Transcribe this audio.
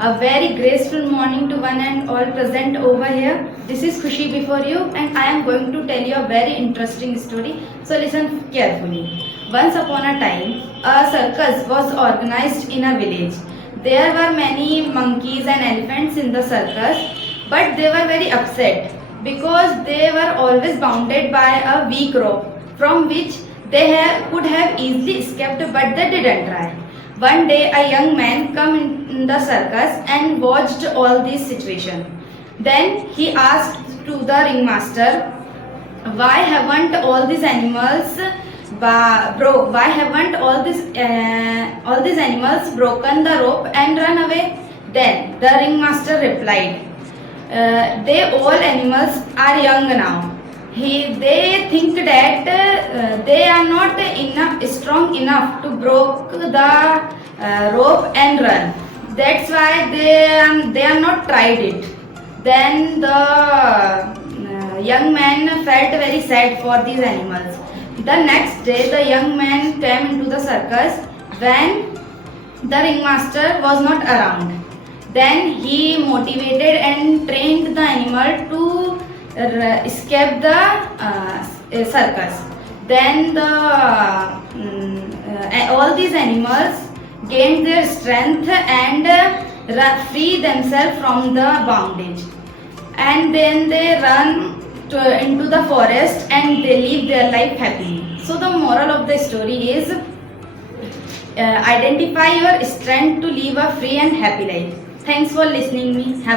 A very graceful morning to one and all present over here. This is Khushi before you, and I am going to tell you a very interesting story. So listen carefully. Once upon a time, a circus was organized in a village. There were many monkeys and elephants in the circus, but they were very upset because they were always bounded by a weak rope from which could have easily escaped, but they didn't try. One day a young man came in the circus and watched all this situation. Then he asked to the ringmaster, why haven't all these animals all these animals broken the rope and run away? Then the ringmaster replied, they all animals are young now. They think that they are not strong enough to break the rope and run. That's why they are not tried it. Then the young man felt very sad for these animals. The next day, the young man came into the circus when the ringmaster was not around. Then he motivated and trained the animal to escape the circus. Then all these animals gained their strength and free themselves from the bondage. And then they run into the forest and they live their life happily. So the moral of the story is identify your strength to live a free and happy life. Thanks for listening me. Have a